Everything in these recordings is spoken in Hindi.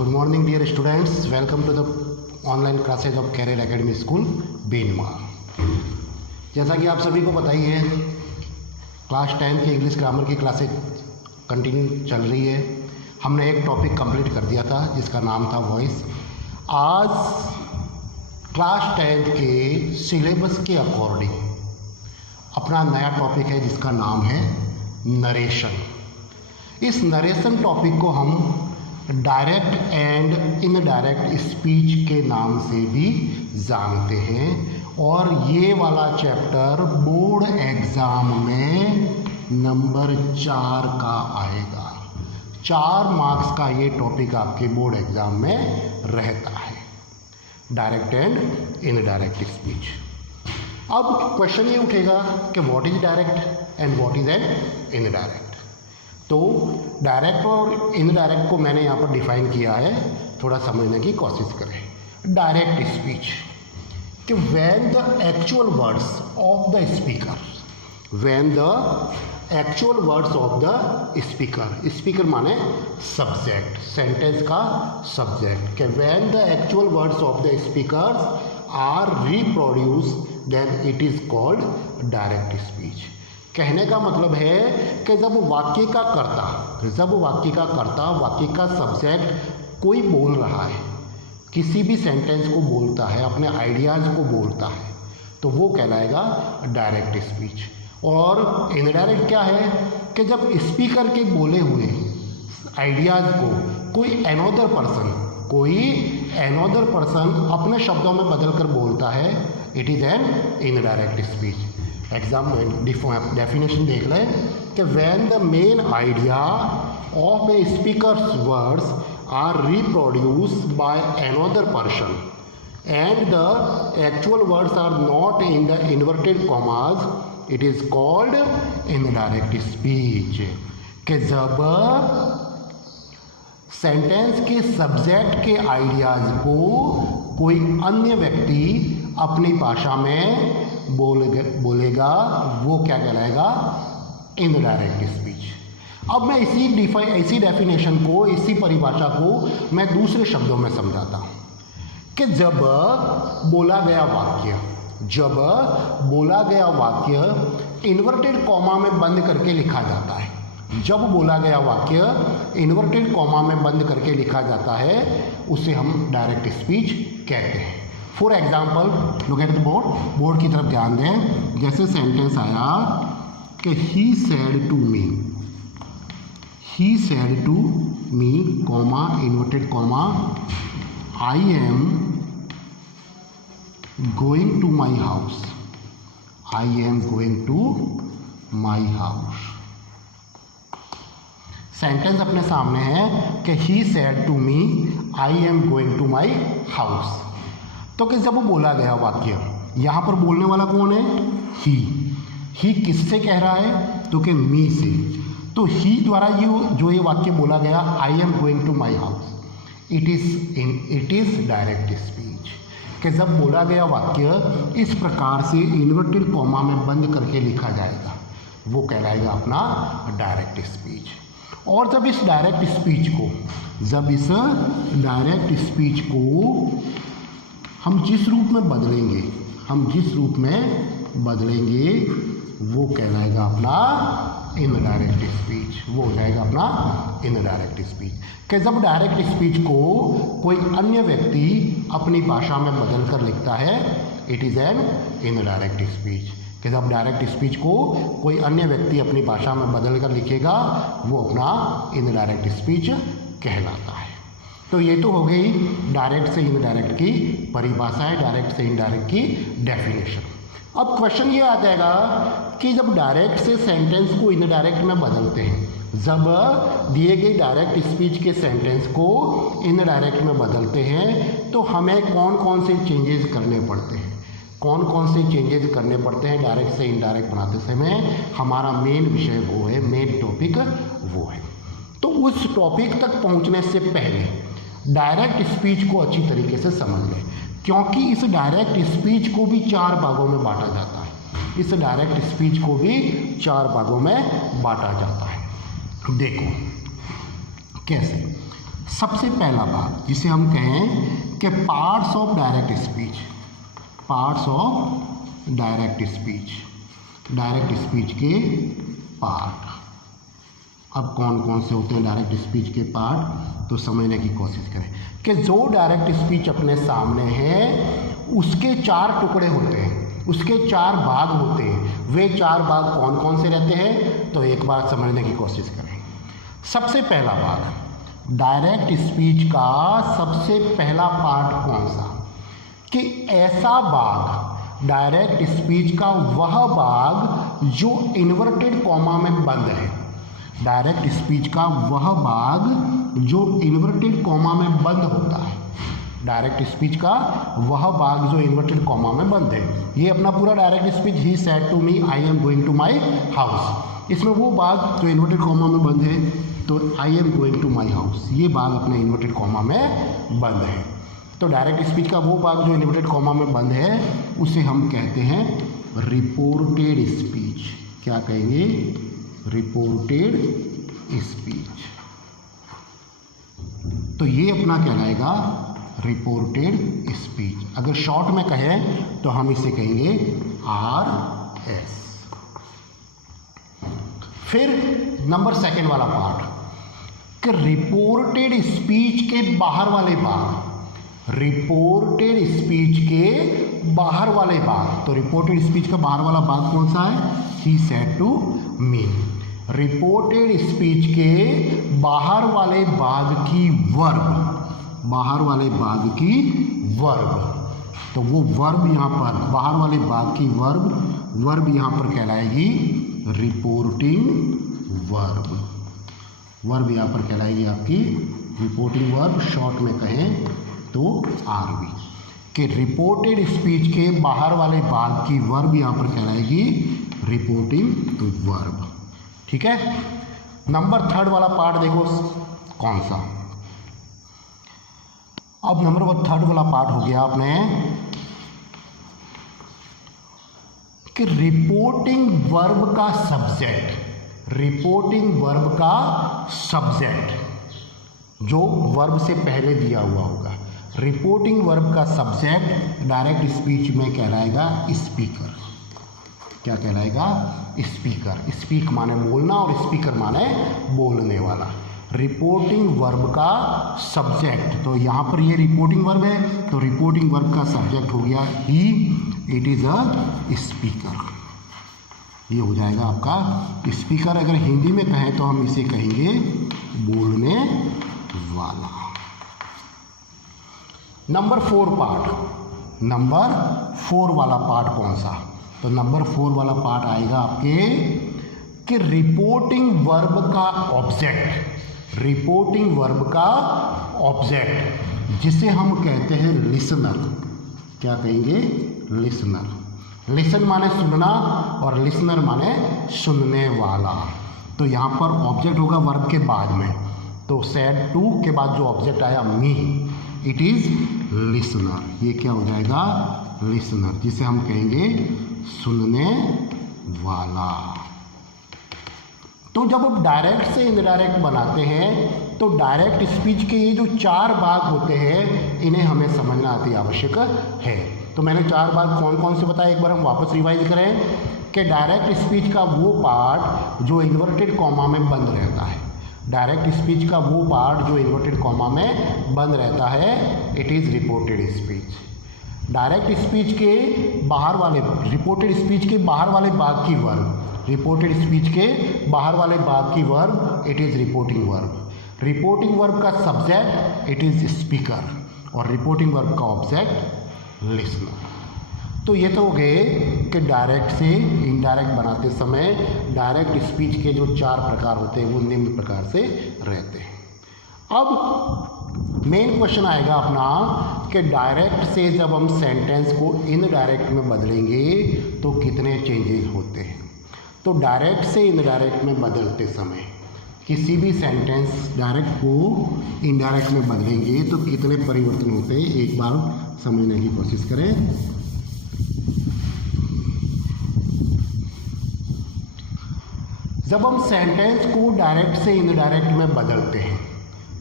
Good morning dear students, welcome to the online classes of Career Academy School बेनमा। जैसा कि आप सभी को पता ही है, क्लास 10 की इंग्लिश ग्रामर की क्लासेज कंटिन्यू चल रही है। हमने एक टॉपिक कंप्लीट कर दिया था जिसका नाम था वॉइस। आज क्लास 10 के सिलेबस के अकॉर्डिंग अपना नया टॉपिक है जिसका नाम है नरेशन। इस नरेशन टॉपिक को हम डायरेक्ट एंड इनडायरेक्ट स्पीच के नाम से भी जानते हैं और ये वाला चैप्टर बोर्ड एग्ज़ाम में नंबर 4 का आएगा। 4 मार्क्स का ये टॉपिक आपके बोर्ड एग्ज़ाम में रहता है, डायरेक्ट एंड इनडायरेक्ट स्पीच। अब क्वेश्चन ये उठेगा कि what is direct and what is an indirect. तो डायरेक्ट और इनडायरेक्ट को मैंने यहाँ पर डिफाइन किया है, थोड़ा समझने की कोशिश करें। डायरेक्ट स्पीच कि when the actual words of the speaker, when the actual words of the speaker, speaker माने सब्जेक्ट, सेंटेंस का सब्जेक्ट, कि when the actual words of the speaker are reproduce then it is called direct speech. कहने का मतलब है कि जब वाक्य का कर्ता, वाक्य का सब्जेक्ट कोई बोल रहा है, किसी भी सेंटेंस को बोलता है, अपने आइडियाज़ को बोलता है, तो वो कहलाएगा डायरेक्ट स्पीच। और इनडायरेक्ट क्या है कि जब स्पीकर के बोले हुए आइडियाज़ को कोई अनदर पर्सन अपने शब्दों में बदल कर बोलता है, it is an indirect speech. Exam में डेफिनेशन देख लें कि when the main idea of a speaker's words are reproduced by another person and the actual words are not in the inverted commas, it is called indirect speech. कि जब सेंटेंस के सब्जेक्ट के आइडियाज़ को कोई अन्य व्यक्ति अपनी भाषा में बोलेगा, वो क्या कहलाएगा, इनडायरेक्ट स्पीच। अब मैं इसी डेफिनेशन को, इसी परिभाषा को मैं दूसरे शब्दों में समझाता हूँ कि जब बोला गया वाक्य इन्वर्टेड कॉमा में बंद करके लिखा जाता है, जब बोला गया वाक्य इन्वर्टेड कॉमा में बंद करके लिखा जाता है, उसे हम डायरेक्ट स्पीच कहते हैं। For example look at the board की तरफ ध्यान दें। जैसे सेंटेंस आया कि he said to me comma inverted comma I am going to my house, sentence अपने सामने है कि he said to me I am going to my house. तो कि जब वो बोला गया वाक्य, यहाँ पर बोलने वाला कौन है, ही किससे कह रहा है, तो कि मी से। तो ही द्वारा जो ये वाक्य बोला गया, I am going to my house, it is direct speech. कि जब बोला गया वाक्य इस प्रकार से इन्वर्टेड कॉमा में बंद करके लिखा जाएगा, वो कहलाएगा अपना डायरेक्ट स्पीच। और जब इस डायरेक्ट स्पीच को हम जिस रूप में बदलेंगे, वो कहलाएगा अपना इनडायरेक्ट स्पीच, वो हो जाएगा अपना इनडायरेक्ट स्पीच। कि जब डायरेक्ट स्पीच को कोई अन्य व्यक्ति अपनी भाषा में बदल कर लिखता है, it is an indirect speech. कि जब डायरेक्ट स्पीच को कोई अन्य व्यक्ति अपनी भाषा में बदल कर लिखेगा, वो अपना इनडायरेक्ट स्पीच कहलाता है। तो ये तो हो गई डायरेक्ट से इनडायरेक्ट की परिभाषा है, डायरेक्ट से इनडायरेक्ट की डेफिनेशन। अब क्वेश्चन ये आ जाएगा कि जब डायरेक्ट से सेंटेंस को इनडायरेक्ट में बदलते हैं, जब दिए गए डायरेक्ट स्पीच के सेंटेंस को इनडायरेक्ट में बदलते हैं, तो हमें कौन कौन से चेंजेस करने पड़ते हैं डायरेक्ट से इनडायरेक्ट बनाते समय। हमारा मेन विषय वो है, मेन टॉपिक वो है। तो उस टॉपिक तक पहुंचने से पहले डायरेक्ट स्पीच को अच्छी तरीके से समझ लें, क्योंकि इस डायरेक्ट स्पीच को भी 4 भागों में बांटा जाता है। देखो कैसे, सबसे पहला भाग जिसे हम कहें कि parts of direct speech, parts of direct speech के पार्ट। अब कौन कौन से होते हैं डायरेक्ट स्पीच के पार्ट, तो समझने की कोशिश करें कि जो डायरेक्ट स्पीच अपने सामने है उसके 4 टुकड़े होते हैं, उसके 4 भाग होते हैं। वे 4 भाग कौन कौन से रहते हैं, तो एक बार समझने की कोशिश करें। सबसे पहला भाग डायरेक्ट स्पीच का सबसे पहला पार्ट कौन सा, कि ऐसा भाग डायरेक्ट स्पीच का वह भाग जो इन्वर्टेड कॉमा में बंद है। डायरेक्ट स्पीच का वह भाग जो इन्वर्टेड कॉमा में बंद होता है। डायरेक्ट स्पीच का वह भाग जो इन्वर्टेड कॉमा में बंद है। ये अपना पूरा direct speech he said to me I am going to my house, इसमें वो भाग जो इन्वर्टेड कॉमा में बंद है, तो I am going to my house, ये भाग अपने इन्वर्टेड कॉमा में बंद है। तो डायरेक्ट स्पीच का वो भाग जो इन्वर्टेड कॉमा में बंद है उसे हम कहते हैं रिपोर्टेड स्पीच। क्या कहेंगे, रिपोर्टेड स्पीच। तो ये अपना कहलाएगा रिपोर्टेड स्पीच। अगर शॉर्ट में कहें तो हम इसे कहेंगे RS। फिर नंबर 2 वाला पार्ट कि रिपोर्टेड स्पीच के बाहर वाले भाग, रिपोर्टेड स्पीच के बाहर वाले भाग। तो रिपोर्टेड स्पीच का बाहर वाला भाग कौन सा है, he said to me. Reported speech के बाहर वाले भाग की वर्ब, बाहर वाले भाग की वर्ब, तो वो वर्ब यहाँ पर बाहर वाले भाग की वर्ब यहाँ पर कहलाएगी रिपोर्टिंग वर्ब। वर्ब यहाँ पर कहलाएगी आपकी रिपोर्टिंग वर्ब, शॉर्ट में कहें तो RV। कि रिपोर्टेड स्पीच के बाहर वाले भाग की वर्ब यहाँ पर कहलाएगी रिपोर्टिंग वर्ब। ठीक है। नंबर 3 वाला पार्ट देखो कौन सा। अब नंबर 3 वाला पार्ट हो गया आपने कि रिपोर्टिंग वर्ब का सब्जेक्ट, रिपोर्टिंग वर्ब का सब्जेक्ट जो वर्ब से पहले दिया हुआ होगा। रिपोर्टिंग वर्ब का सब्जेक्ट डायरेक्ट स्पीच में कहलाएगा स्पीकर। क्या कहलाएगा, स्पीकर। स्पीक माने बोलना और स्पीकर माने बोलने वाला। रिपोर्टिंग वर्ब का सब्जेक्ट, तो यहाँ पर ये रिपोर्टिंग वर्ब है, तो रिपोर्टिंग वर्ब का सब्जेक्ट हो गया ही, इट इज़ अ स्पीकर। ये हो जाएगा आपका स्पीकर। अगर हिंदी में कहें तो हम इसे कहेंगे बोलने वाला। नंबर 4 पार्ट, नंबर 4 वाला पार्ट कौन सा, तो नंबर 4 वाला पार्ट आएगा आपके कि रिपोर्टिंग वर्ब का ऑब्जेक्ट, रिपोर्टिंग वर्ब का ऑब्जेक्ट जिसे हम कहते हैं लिसनर। क्या कहेंगे, लिसनर। लिसन माने सुनना और लिसनर माने सुनने वाला। तो यहाँ पर ऑब्जेक्ट होगा वर्ब के बाद में, तो सेड टू के बाद जो ऑब्जेक्ट आया मी, इट इज लिसनर। ये क्या हो जाएगा, लिसनर, जिसे हम कहेंगे सुनने वाला। तो जब आप डायरेक्ट से इनडायरेक्ट बनाते हैं तो डायरेक्ट स्पीच के ये जो 4 भाग होते हैं इन्हें हमें समझना अति आवश्यक है। तो मैंने 4 भाग कौन कौन से बताए, एक बार हम वापस रिवाइज करें कि डायरेक्ट स्पीच का वो पार्ट जो इन्वर्टेड कॉमा में बंद रहता है। डायरेक्ट स्पीच का वो पार्ट जो इन्वर्टेड कॉमा में बंद रहता है, it is reported speech. Direct speech के बाहर वाले, रिपोर्टेड स्पीच के बाहर वाले भाग की वर्ब, रिपोर्टेड स्पीच के बाहर वाले भाग की verb, it is reporting verb. Reporting verb का सब्जेक्ट, इट इज़ स्पीकर, और रिपोर्टिंग वर्ब का ऑब्जेक्ट लिसनर। तो ये तो हो गए कि डायरेक्ट से इनडायरेक्ट बनाते समय डायरेक्ट स्पीच के जो 4 प्रकार होते हैं वो निम्न प्रकार से रहते हैं। अब मेन क्वेश्चन आएगा अपना कि डायरेक्ट से जब हम सेंटेंस को इनडायरेक्ट में बदलेंगे तो कितने चेंजेस होते हैं। तो डायरेक्ट से इनडायरेक्ट में बदलते समय किसी भी सेंटेंस डायरेक्ट को इनडायरेक्ट में बदलेंगे तो कितने परिवर्तन होते हैं, एक बार समझने की कोशिश करें। जब हम सेंटेंस को डायरेक्ट से इनडायरेक्ट में बदलते हैं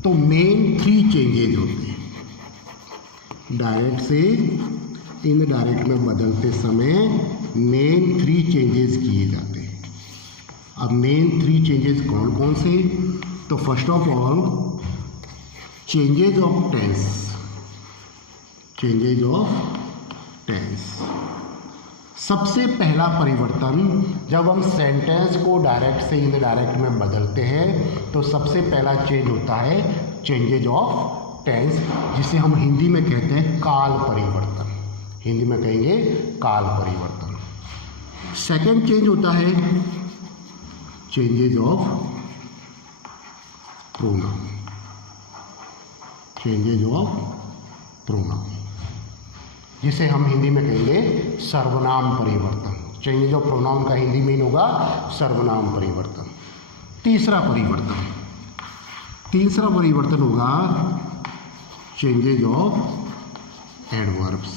तो मेन 3 चेंजेज होते हैं। डायरेक्ट से इनडायरेक्ट में बदलते समय मेन 3 चेंजेस किए जाते हैं। अब मेन 3 चेंजेस कौन कौन से? तो first of all changes of tense. Changes of tense, सबसे पहला परिवर्तन जब हम सेंटेंस को डायरेक्ट से इनडायरेक्ट में बदलते हैं तो सबसे पहला चेंज होता है चेंजेज ऑफ टेंस, जिसे हम हिंदी में कहते हैं काल परिवर्तन। हिंदी में कहेंगे काल परिवर्तन। सेकंड चेंज होता है changes of pronoun. Changes of pronoun, जिसे हम हिंदी में कहेंगे सर्वनाम परिवर्तन। चेंजेज ऑफ प्रोनाउन का हिंदी में होगा सर्वनाम परिवर्तन। तीसरा परिवर्तन होगा changes of adverbs.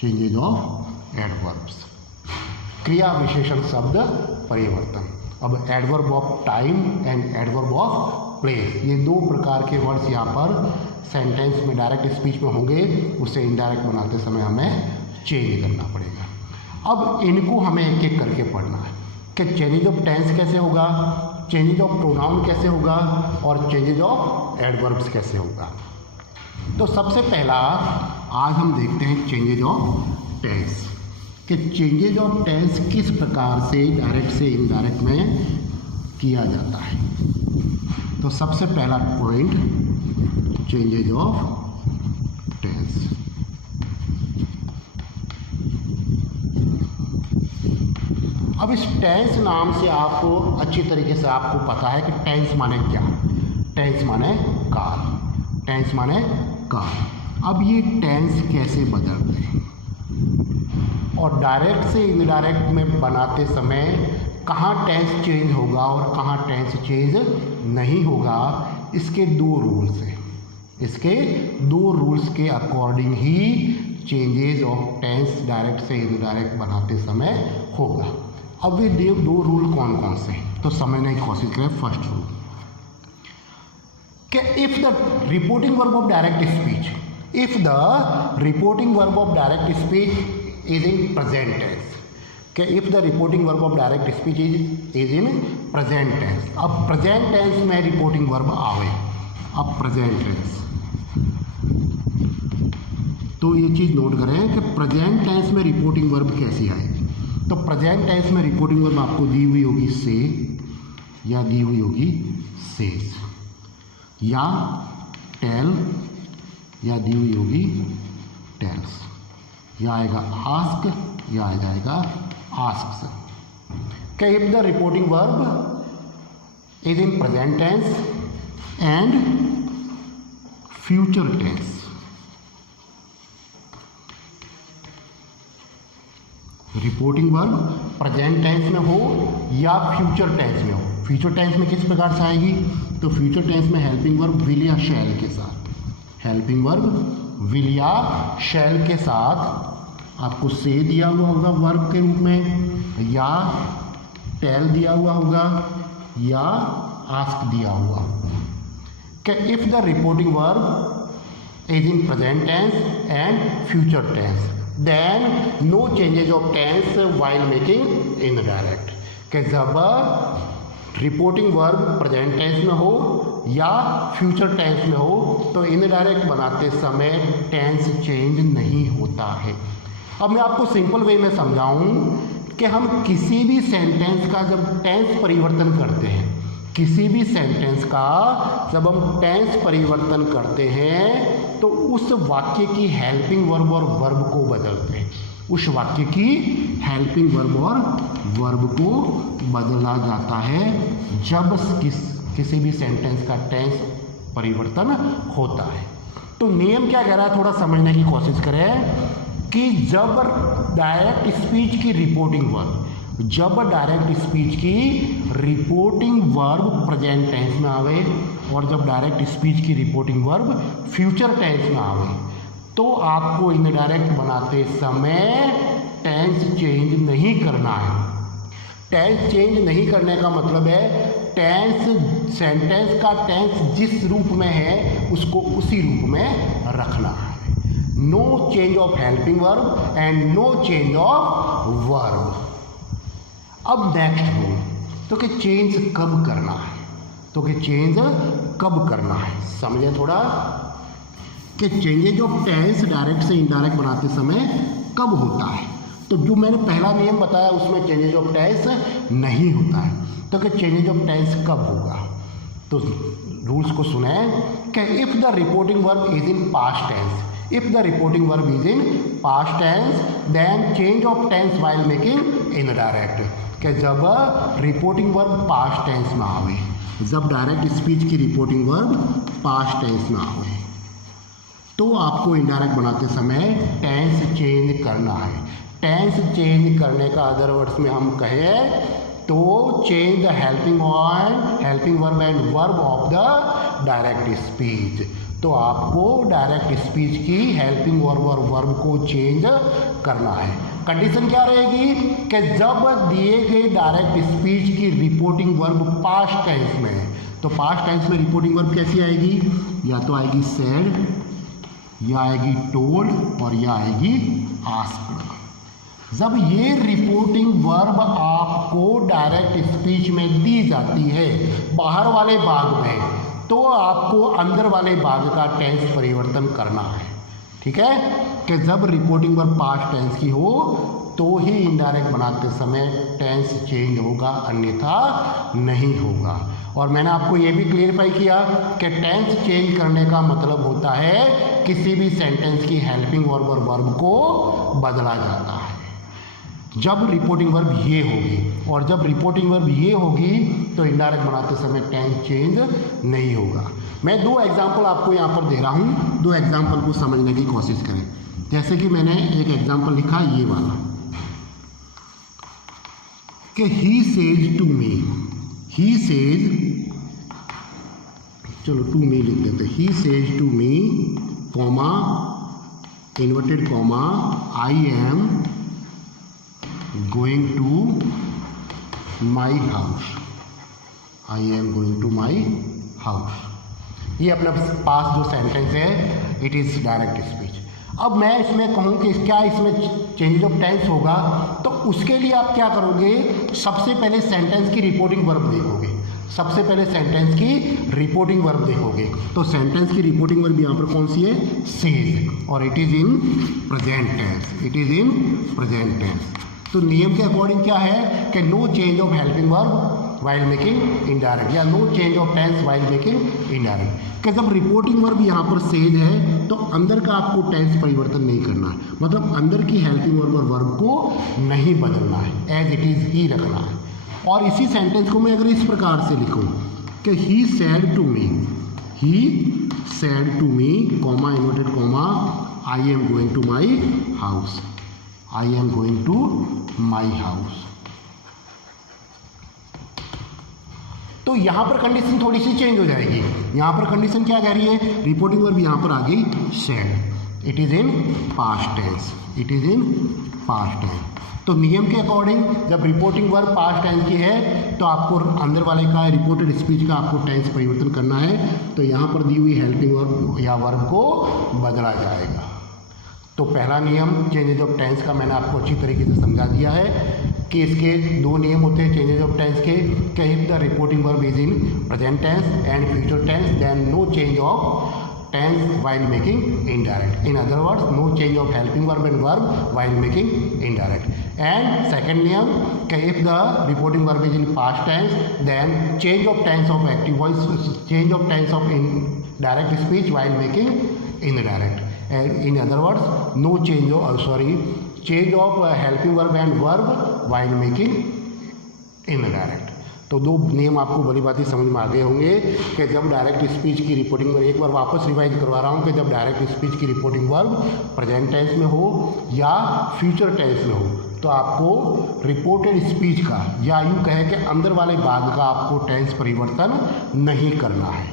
Changes of adverbs, क्रिया विशेषण शब्द परिवर्तन। अब adverb of time and adverb of place, ये 2 प्रकार के वर्ड्स यहाँ पर सेंटेंस में डायरेक्ट स्पीच में होंगे, उसे इनडायरेक्ट बनाते समय हमें चेंज करना पड़ेगा। अब इनको हमें एक एक करके पढ़ना है कि चेंजेज ऑफ टेंस कैसे होगा, चेंजेज ऑफ प्रोनाउन कैसे होगा और चेंजेज ऑफ एडवर्ब्स कैसे होगा। तो सबसे पहला आज हम देखते हैं चेंजेज ऑफ टेंस, कि चेंजेज ऑफ टेंस किस प्रकार से डायरेक्ट से इनडायरेक्ट में किया जाता है। तो सबसे पहला पॉइंट चेंजेज ऑफ टेंस। अब इस टेंस नाम से आपको अच्छी तरीके से आपको पता है कि टेंस माने क्या। टेंस माने काल। टेंस माने काल। अब ये टेंस कैसे बदलते हैं और डायरेक्ट से इनडायरेक्ट में बनाते समय कहाँ टेंस चेंज होगा और कहाँ टेंस चेंज नहीं होगा, इसके 2 रूल्स हैं। इसके 2 रूल्स के अकॉर्डिंग ही चेंजेज ऑफ टेंस डायरेक्ट से इनडायरेक्ट बनाते समय होगा। अब ये 2 रूल कौन कौन से हैं तो समझने की कोशिश करें। फर्स्ट रूल कि if the reporting verb of direct speech, if the reporting verb of direct speech is in present tense, कि if the reporting verb of direct speech is in present tense। अब present tense में reporting verb आवे। अब present tense, तो ये चीज़ नोट करें कि present tense में reporting verb कैसी आएगी। तो present tense में reporting verb आपको दी हुई होगी से, या दी हुई होगी says, या tell, या दी हुई होगी tells, या आएगा आस्क, या आ जाएगा आस्क्स। कि if the reporting verb is in present tense and future tense, reporting verb present tense में हो या फ्यूचर टेंस में हो। फ्यूचर टेंस में किस प्रकार से आएगी? तो फ्यूचर टेंस में हेल्पिंग वर्ब विल या शैल के साथ, हेल्पिंग वर्ब विल या शैल के साथ आपको से दिया हुआ होगा वर्ब के रूप में, या टेल दिया हुआ होगा, या आस्क दिया हुआ होगा। कि if the reporting verb is in present tense and future tense then no changes of tense while making indirect. कि जब रिपोर्टिंग वर्ब प्रेजेंट टेंस में हो या फ्यूचर टेंस में हो तो इनडायरेक्ट बनाते समय टेंस चेंज नहीं होता है। अब मैं आपको सिंपल वे में समझाऊं कि हम किसी भी सेंटेंस का जब टेंस परिवर्तन करते हैं, किसी भी सेंटेंस का जब हम टेंस परिवर्तन करते हैं तो उस वाक्य की हेल्पिंग वर्ब और वर्ब को बदलते हैं। उस वाक्य की हेल्पिंग वर्ब और वर्ब को बदला जाता है जब किसी भी सेंटेंस का टेंस परिवर्तन होता है। तो नियम क्या कह रहा है, थोड़ा समझने की कोशिश करें कि जब डायरेक्ट स्पीच की रिपोर्टिंग वर्ब, जब डायरेक्ट स्पीच की रिपोर्टिंग वर्ब प्रेजेंट टेंस में आवे और जब डायरेक्ट स्पीच की रिपोर्टिंग वर्ब फ्यूचर टेंस में आवे तो आपको इनडायरेक्ट बनाते समय टेंस चेंज नहीं करना है। टेंस चेंज नहीं करने का मतलब है टेंस, सेंटेंस का टेंस जिस रूप में है उसको उसी रूप में रखना है। No change of helping verb and no change of verb. अब नेक्स्ट हो तो कि चेंज कब करना है, तो कि चेंज कब करना है, समझे थोड़ा कि चेंजेज ऑफ टेंस डायरेक्ट से इनडायरेक्ट बनाते समय कब होता है। तो जो मैंने पहला नियम बताया उसमें चेंजेज ऑफ टेंस नहीं होता है, तो कि चेंजेज ऑफ टेंस कब होगा। तो रूल्स को सुने कि if the reporting verb is in past tense, if the reporting verb is in past tense then change of tense while making indirect, कि जब रिपोर्टिंग वर्ब पास्ट टेंस में आवे, जब डायरेक्ट स्पीच की रिपोर्टिंग वर्ब पास्ट टेंस में आवे तो आपको इनडायरेक्ट बनाते समय टेंस चेंज करना है। टेंस चेंज करने का अदर वर्ड्स में हम कहें तो change the helping verb and verb of the direct speech. तो आपको डायरेक्ट स्पीच की हेल्पिंग वर्ब और वर्ब को चेंज करना है। कंडीशन क्या रहेगी कि जब दिए गए डायरेक्ट स्पीच की रिपोर्टिंग वर्ब पास्ट टेंस में है, तो पास्ट टेंस में रिपोर्टिंग वर्ब कैसी आएगी, या तो आएगी सेड, या आएगी टोल्ड, और या आएगी आस्क्ड। जब ये रिपोर्टिंग वर्ब आपको डायरेक्ट स्पीच में दी जाती है बाहर वाले भाग में, तो आपको अंदर वाले भाग का टेंस परिवर्तन करना है। ठीक है, कि जब रिपोर्टिंग वर्ब पास्ट टेंस की हो तो ही इनडायरेक्ट बनाते समय टेंस चेंज होगा, अन्यथा नहीं होगा। और मैंने आपको ये भी क्लियरफाई किया कि टेंस चेंज करने का मतलब होता है किसी भी सेंटेंस की हेल्पिंग वर्ब और वर्ब को बदला जाता है। जब रिपोर्टिंग वर्ब ये होगी, और जब रिपोर्टिंग वर्ब ये होगी तो इनडायरेक्ट बनाते समय टेंस चेंज नहीं होगा। मैं दो एग्जांपल आपको यहाँ पर दे रहा हूँ, दो एग्जांपल को समझने की कोशिश करें। जैसे कि मैंने एक एग्जांपल लिखा ये वाला कि he says to me, he says, चलो टू मी लिख देते, he says to me comma inverted comma I am going to my house, I am going to my house. ये अपने पास जो सेंटेंस है इट इज़ डायरेक्ट स्पीच। अब मैं इसमें कहूँ कि क्या इसमें चेंज ऑफ टेंस होगा, तो उसके लिए आप क्या करोगे, सबसे पहले सेंटेंस की रिपोर्टिंग वर्ब देखोगे, सबसे पहले सेंटेंस की रिपोर्टिंग वर्ब देखोगे। तो सेंटेंस की रिपोर्टिंग वर्ब यहाँ पर कौन सी है, सेज, और it is in present tense, it is in present tense. तो नियम के अकॉर्डिंग क्या है कि no change of helping verb while making indirect, या no change of tense while making indirect. कि जब रिपोर्टिंग वर्ब यहाँ पर सेज है तो अंदर का आपको टेंस परिवर्तन नहीं करना है, मतलब अंदर की हेल्पिंग वर्ब और वर्ब को नहीं बदलना है, एज इट इज़ ही रखना है। और इसी सेंटेंस को मैं अगर इस प्रकार से लिखूँ कि he said to me, he said to me comma inverted comma I am going to my house, I am going to my house. तो यहाँ पर कंडीशन थोड़ी सी चेंज हो जाएगी। यहाँ पर कंडीशन क्या कह रही है, रिपोर्टिंग वर्ब यहाँ पर आ गई said, it is in past tense, it is in past tense. तो नियम के अकॉर्डिंग जब रिपोर्टिंग वर्ब पास्ट टेंस की है तो आपको अंदर वाले का रिपोर्टेड स्पीच का आपको टेंस परिवर्तन करना है, तो यहाँ पर दी हुई हेल्पिंग वर्ब या वर्ब को बदला जाएगा। तो पहला नियम चेंजेज ऑफ टेंस का मैंने आपको अच्छी तरीके से समझा दिया है कि इसके दो नियम होते हैं चेंजेज ऑफ टेंस के, कि if the reporting verb is in present tense and future tense then no change of tense while making indirect. In other words, no change of helping verb and verb while making indirect. And second niyam, if the reporting verb is in past tense, then change of tense of active voice, change of tense of indirect speech while making indirect. And in other words, no change of change of helping verb and verb while making indirect. तो दो नियम आपको बड़ी बात ही समझ में आ गए होंगे कि जब डायरेक्ट स्पीच की रिपोर्टिंग वर्ब, एक बार वापस रिवाइज करवा रहा हूँ कि जब डायरेक्ट स्पीच की रिपोर्टिंग वर्ब प्रेजेंट टेंस में हो या फ्यूचर टेंस में हो तो आपको रिपोर्टेड स्पीच का या यूँ कहे कि अंदर वाले भाग का आपको टेंस परिवर्तन नहीं करना है।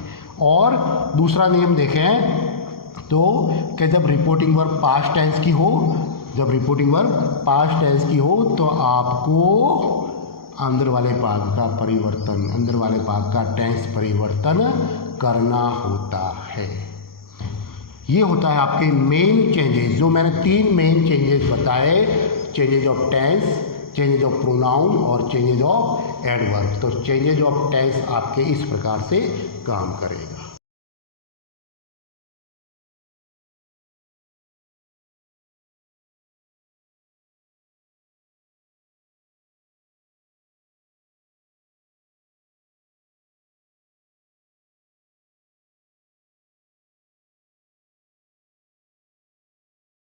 और दूसरा नियम देखें तो कि जब रिपोर्टिंग वर्ब पास्ट टेंस की हो, जब रिपोर्टिंग वर्ब पास्ट टेंस की हो तो आपको अंदर वाले भाग का परिवर्तन, अंदर वाले भाग का टेंस परिवर्तन करना होता है। ये होता है आपके मेन चेंजेस, जो मैंने 3 मेन चेंजेस बताए, changes of tense, changes of pronoun और चेंजेज ऑफ एडवर्ब। तो चेंजेज ऑफ टेंस आपके इस प्रकार से काम करेगा।